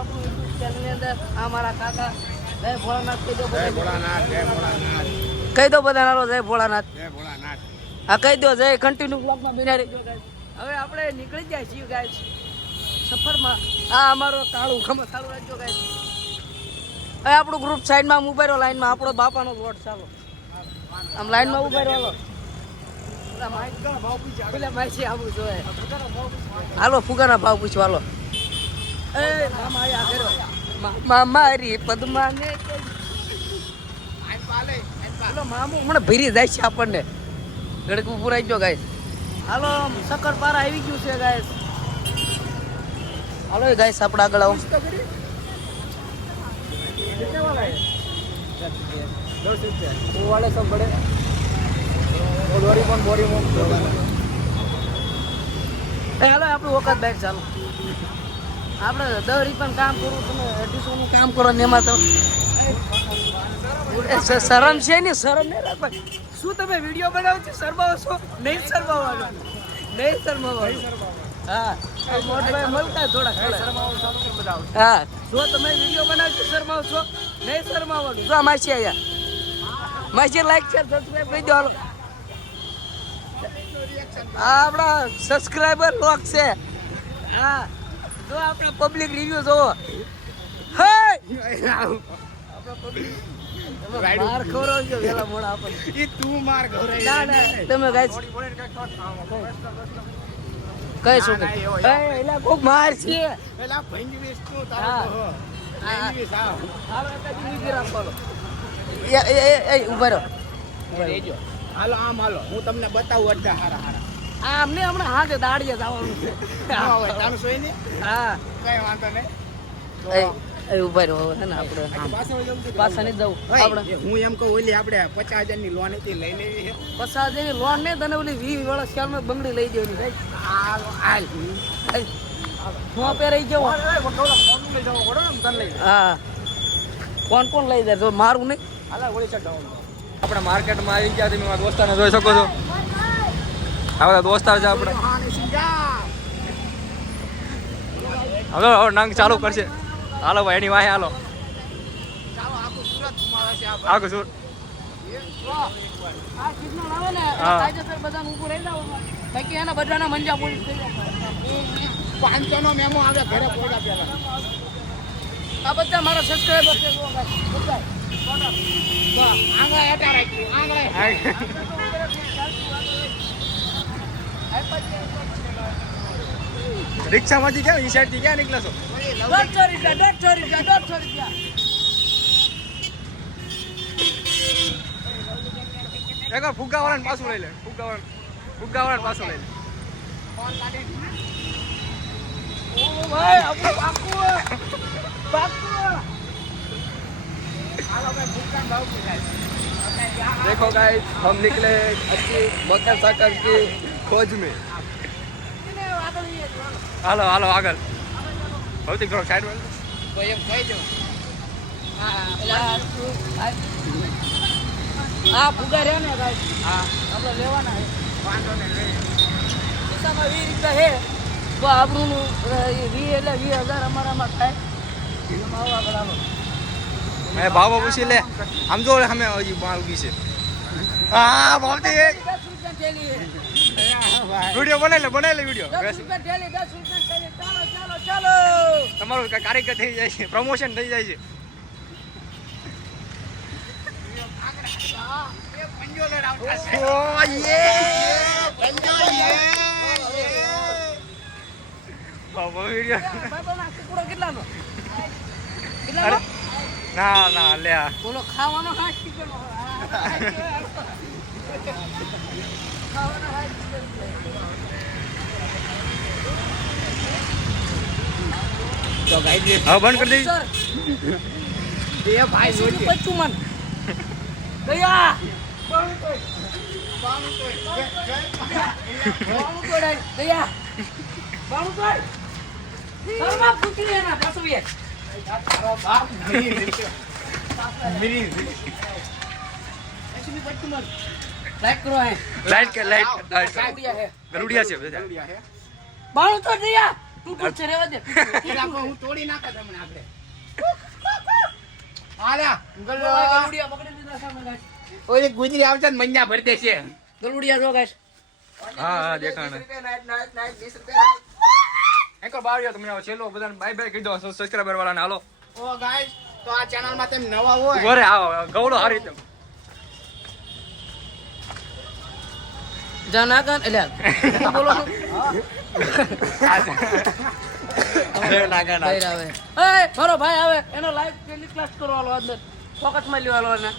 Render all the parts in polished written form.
આપણું યુટ્યુબ ચેનલની અંદર આ મારા કાકા જય ભોળાનાથ કહી દો. જય ભોળાનાથ, જય ભોળાનાથ, કહી દો બધા નારો જય ભોળાનાથ. જય ભોળાનાથ. હા કહી દો જય કન્ટિન્યુ બ્લોગમાં બિના રહેજો ગાઈસ. હવે આપણે નીકળી જાય છીએ ગાઈસ સફરમાં. આ અમારો કાળું ચાલુ રાખજો ગાઈસ. હવે આપણું ગ્રુપ સાઈડમાં ઉભા રહ્યો લાઈનમાં. આપણો બાપાનો વોટ ચાલો આમ લાઈનમાં ઉભા રહ્યો. હાલો ફુગાના ભાવ પૂછો હાલો. એ મામા આયા કર્યો મારી પદ્માને મામુ હમણાં ભરી જાય છે આપણને. ગડકું પુરાઈ ગયો ગાઈસ. હાલો શક્કરપારા આવી ગયું છે ગાઈસ. હાલો ગાઈસ આપણે આગળ આવો. वाले सब बड़े हेलो આપણે વખત બેઠ ચાલો. આપણે 10 રૂપિયાનું કામ કરું તમે 250 નું કામ કરો ને એમાં તો શરમ છે ને. શરમ નહીં રાખવા. શું તમે વિડીયો બનાવો છો? શરમાવો છો? નહીં શરમાવાનું. નહીં શરમાવાનું. હા મોટભાઈ મળતા થોડા હા. જો તમે વિડીયો બનાવો છો શરમાવો છો? નહીં શરમાવાનું. જો માસી આયા માસી લાઈક શેર સબસ્ક્રાઇબ કરી દો. હાલો આપણા સબસ્ક્રાઇબર લોક છે. હા જો આપણા પબ્લિક રિવ્યુ જોવો. હે આપણા પબ્લિક માર ખવડાવજો વેલા મોડા આપણને. ઈ તું માર ખવડાવી. ના ના તમે ગાઈસ કઈ શું એલા કોક માર છે પેલા ભંજવીસ તું તારો હાલો એક જ નીચે રાખવાનો. એ ઉભા રહો રેજો. હાલો આમ હાલો હું તમને બતાવું અડધા હારા હારા. આમને હમણાં હાથે દાડીએ જવાનું છે. હા હોય તારું સોય ને. હા કઈ વાંધો નહીં. એ ઉભા રહો હે ને આપણે પાછા નહીં જવું આપણે. હું એમ કહું ઓલી આપણે 50,000 ની લોન હતી લઈ લેવી છે. 50,000 ની લોન નહીં તને ઓલી 20 વર્ષ ખ્યાલમાં બંગડી લઈ દેવાની ભાઈ. હાલ હું પહેરાઈ જાવ. હા કોણ લઈ જાય જો મારું નહીં. આપણે માર્કેટમાં આવી ગયા. તમે મારા દોસ્તારને જોઈ શકો છો. આ બધા દોસ્તાર છે આપણે. હવે નંગ ચાલુ કરશે. હાલો ભાઈ એની વાહે હાલો. આખું સુરત આ સિગ્નલ આવે ને કાયદેસર બધાને ઊભું રહી જાવ. બાકી એના બધાના મંજા પોલીસ થઈ જાય. 500 નો મેમો આવે ઘરે પોડા પેલા. આ બધા મારા સબસ્ક્રાઇબર છે જો બધા. આંગળા હેઠા રાખ્યું આંગળા. રિક્ષામાંથી ક્યાં ઈ સાઈડથી ક્યાં નીકળો છો? 150 રૂપિયા. એકવાર ફુગ્ગાવાળાને પાછું લઈ લે. ફુગ્ગાવાળાને પાછું લઈ લે. ઓ ભાઈ આપણો પાકું. હાલો ભાઈ ભૂકાન ભાવ પૂછાય. देखो गाइस हम निकले अच्छी मकर साकर की खोज में. હાલો હાલો આગળ. ભૌતિક થોડોક સાઈડ માં કોઈ એમ કહી દો. હા ફુગા રહ્યા ને ભાઈ. હા આપણે લેવાના છે. વાંધો નહીં. ખિસ્સામાં 20 રૂપિયા છે તો આપણું 20 એટલે 20,000 અમારામાં થાય. એમાં આવવા કરાવો. એ ભાવ પૂછી લે. આમ જો અમે હજી માલ ઉગી છે. હા ભૌતિક 10 રૂપિયા થેલી છે. વિડિયો બનાવી લે વિડિયો. 10 રૂપિયા થેલી 10 રૂપિયા થેલી. ચાલો તમારું કાર્યકર થઈ જાય છે. પ્રમોશન થઈ જાય છે. કેટલાનો ના ના લે આ. બોલો ખાવાનો 60 રૂપિયાનો. ખાવાનો 60 તો ગાઈ હવે બંધ કરી દઈ. દે ભાઈ શું બચ્ચું મન દયા બાણું દયા બાણું તોડ સર્વા ફૂટી લેના પાછું તારો બાપ નહીં મિની ऐसे भी बच्चों मत लाइक करो है लाइट के लाइट गरुड़िया है गरुड़िया છે બધા. ગરુડિયા હે. बाणु तो दिया તૂટું છે રેવા દે પેલા હું તોડી નાખે તમને આપણે આલા ગલુડિયા પકડી લીધા સામે ગાઈસ ઓલી ગુજરી આવશે ને મન્યા ભરી દેશે ગલુડિયા જો ગાઈસ હા દેખાણ એકવાર બાવળિયો તમને આવો છેલ્લો બધાને બાય બાય કહી દો સબસ્ક્રાઇબર વાળાને હાલો ઓ ગાઈસ તો આ ચેનલ માં તમે નવા હોય ઘરે આવો ગવડો હારી રીતે જનાગન એટલે બોલો નાગન ભાઈ આવે એ મારો ભાઈ આવે એનો લાઈવ ટેલિકાસ્ટ કરવાનો અંદર ફોકસ માં લેવાનો એને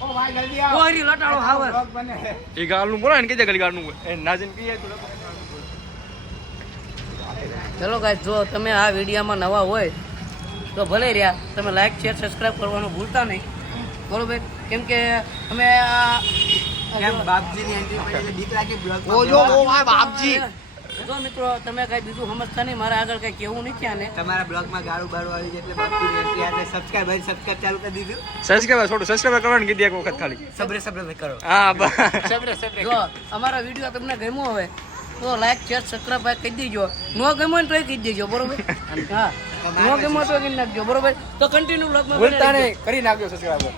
ઓ ભાઈ જલ્દી આવો ઓરી લટાડો હાવર બ્લોગ બને એ ગાલનું બોલે ને કીધે ગલી ગાલનું એ નાજીન કીએ તો ચલો ગાઈસ જો તમે આ વિડીયોમાં નવા હોય તો ભલે રહ્યા તમે લાઈક શેર સબસ્ક્રાઇબ કરવાનું ભૂલતા નહીં બરોબર કેમ કે અમે બાપજીની એન્ટ્રી પડી એટલે બીક લાગી બ્લોગ ઓ જો ઓ આ બાપજી જો મિત્રો તમે કઈ બીજું સમજતા નહીં મારે આગળ કઈ કેવું નથી આને તમારા બ્લોગમાં ગાળું બાળું આવી જાય એટલે બાપજીની એન્ટ્રી એટલે સબસ્ક્રાઇબ ચાલુ કરી દીધું સબસ્ક્રાઇબર છોડો સબસ્ક્રાઇબર કરવાનું કીધી એક વખત ખાલી સબરે કરો હા જો અમારા વિડીયો તમને ગમ્યો હોય તો લાઈક શેર સબસ્ક્રાઇબ કરી દેજો નો ગમ્યો હોય તો કહી દેજો બરોબર હા નો ગમ્યો તો કહી નાખજો બરોબર તો કન્ટિન્યુ બ્લોગમાં બોલતા નહીં કરી નાખજો સબસ્ક્રાઇબર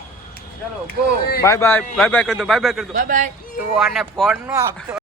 ચલો ગો બાય બાય કરી દો બાય બાય કરી દો બાય બાય તું આને ફોન નો આપતો